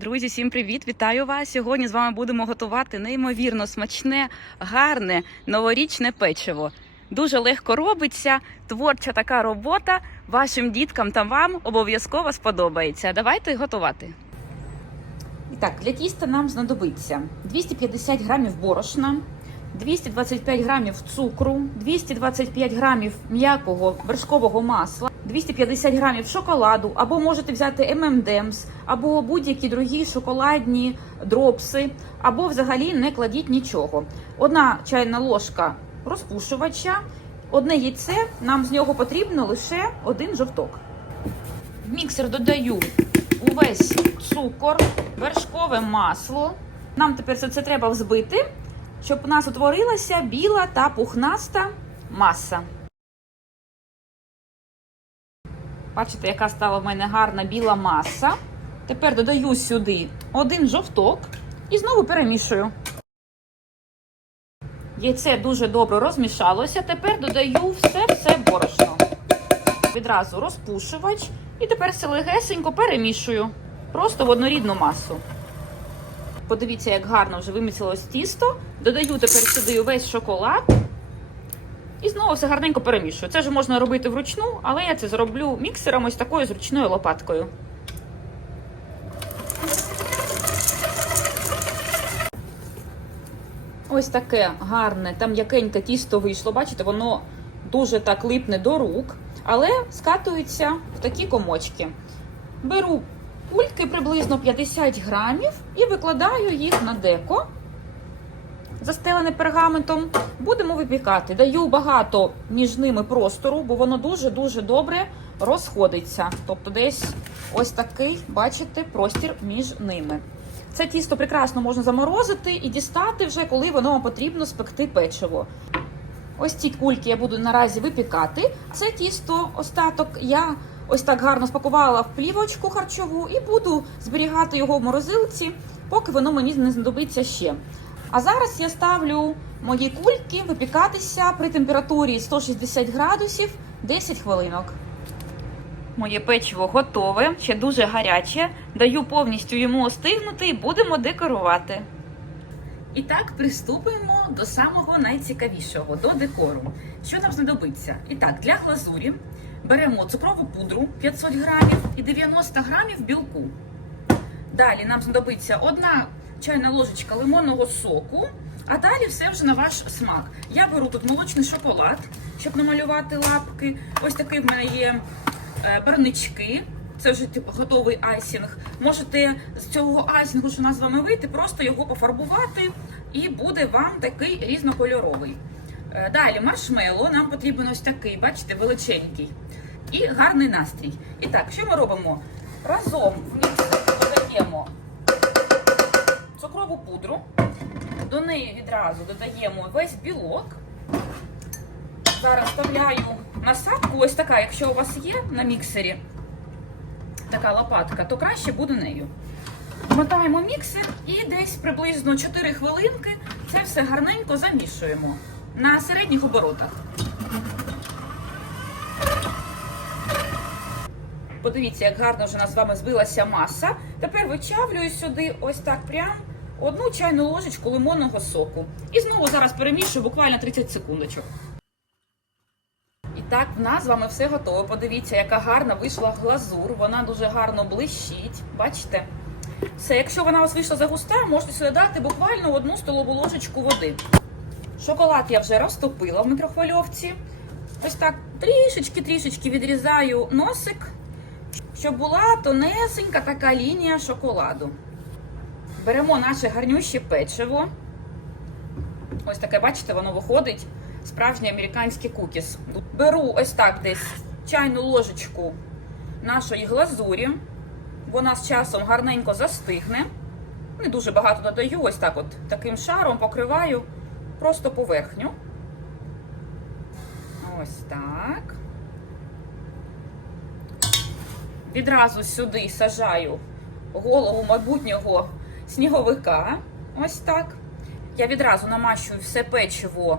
Друзі, всім привіт! Вітаю вас! Сьогодні з вами будемо готувати неймовірно смачне, гарне новорічне печиво. Дуже легко робиться, творча така робота. Вашим діткам та вам обов'язково сподобається. Давайте готувати. І так, для тіста нам знадобиться 250 грамів борошна, 225 грамів цукру, 225 грамів м'якого вершкового масла, 250 грамів шоколаду, або можете взяти M&M's, або будь-які другі шоколадні дропси, або взагалі не кладіть нічого. Одна чайна ложка розпушувача, одне яйце, нам з нього потрібно лише один жовток. В міксер додаю увесь цукор, вершкове масло. Нам тепер це треба взбити, щоб у нас утворилася біла та пухнаста маса. Бачите, яка стала в мене гарна біла маса. Тепер додаю сюди один жовток і знову перемішую. Яйце дуже добре розмішалося. Тепер додаю все-все борошно. Відразу розпушувач. І тепер все легесенько перемішую. Просто в однорідну масу. Подивіться, як гарно вже вимісилось тісто. Додаю тепер сюди увесь шоколад. І знову все гарненько перемішую. Це вже можна робити вручну, але я це зроблю міксером ось такою зручною лопаткою. Ось таке гарне та м'якеньке тісто вийшло. Бачите, воно дуже так липне до рук, але скатується в такі комочки. Беру кульки приблизно 50 грамів і викладаю їх на деко, застелене пергаментом. Будемо випікати. Даю багато між ними простору, бо воно дуже-дуже добре розходиться. Тобто, десь ось такий, бачите, простір між ними. Це тісто прекрасно можна заморозити і дістати вже, коли воно потрібно спекти печиво. Ось ці кульки я буду наразі випікати. Це тісто, остаток, я ось так гарно спакувала в плівочку харчову і буду зберігати його в морозилці, поки воно мені не знадобиться ще. А зараз я ставлю мої кульки випікатися при температурі 160 градусів 10 хвилинок. Моє печиво готове, ще дуже гаряче. Даю повністю йому остигнути і будемо декорувати. І так приступимо до самого найцікавішого до декору. Що нам знадобиться? І так, для глазурі беремо цукрову пудру 500 грамів і 90 грамів білку. Далі нам знадобиться одна чайна ложечка лимонного соку, а далі все вже на ваш смак. Я беру тут молочний шоколад, щоб намалювати лапки. Ось такий в мене є е, барнички. Це вже типу готовий айсінг. Можете з цього айсінгу, що у нас з вами вийти, просто його пофарбувати, і буде вам такий різнокольоровий. Е, Далі маршмело нам потрібен ось такий, бачите, величенький. І гарний настрій. І так, що ми робимо? Разом в міксер додаємо цукрову пудру, до неї відразу додаємо весь білок. Зараз вставляю насадку, ось така, якщо у вас є на міксері така лопатка, то краще буде нею. Мотаємо міксер і десь приблизно 4 хвилинки це все гарненько замішуємо на середніх оборотах. Подивіться, як гарно вже у нас з вами збилася маса. Тепер вичавлюю сюди ось так прям одну чайну ложечку лимонного соку. І знову зараз перемішую буквально 30 секундочок. Так, в нас з вами все готово. Подивіться, яка гарна вийшла глазур. Вона дуже гарно блищить. Бачите? Все, якщо вона у вас вийшла загуста, можете сюди дати буквально одну столову ложечку води. Шоколад я вже розтопила в мікрохвильовці. Ось так трішечки-трішечки відрізаю носик, щоб була тонесенька така лінія шоколаду. Беремо наше гарнюще печиво. Ось таке, бачите, воно виходить. Справжній американський кукіс. Беру ось так десь чайну ложечку нашої глазурі. Вона з часом гарненько застигне. Не дуже багато додаю, ось так от таким шаром покриваю просто поверхню. Ось так. Відразу сюди сажаю голову майбутнього сніговика. Ось так. Я відразу намащую все печиво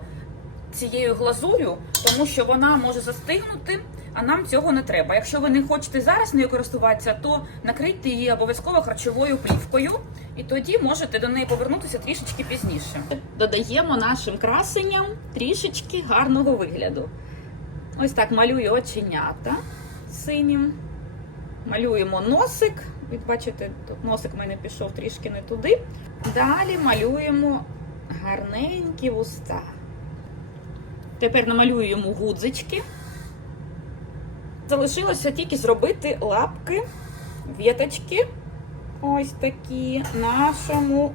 цією глазурю, тому що вона може застигнути, а нам цього не треба. Якщо ви не хочете зараз нею користуватися, то накрийте її обов'язково харчовою плівкою, і тоді можете до неї повернутися трішечки пізніше. Додаємо нашим красенням трішечки гарного вигляду. Ось так малюю оченята синім. Малюємо носик. Ви бачите, тут носик в мене пішов трішки не туди. Далі малюємо гарненькі вуста. Тепер намалюю йому гудзички. Залишилося тільки зробити лапки, віточки. Ось такі нашому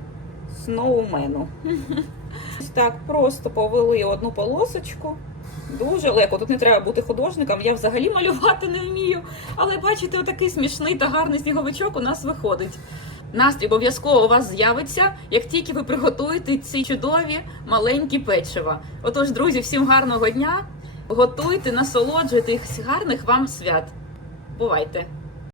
сноумену. Ось так просто повели одну полосочку. Дуже легко. Тут не треба бути художником. Я взагалі малювати не вмію. Але бачите, отакий смішний та гарний сніговичок у нас виходить. Настрій обов'язково у вас з'явиться, як тільки ви приготуєте ці чудові маленькі печива. Отож, друзі, всім гарного дня! Готуйте, насолоджуйтесь гарних вам свят. Бувайте!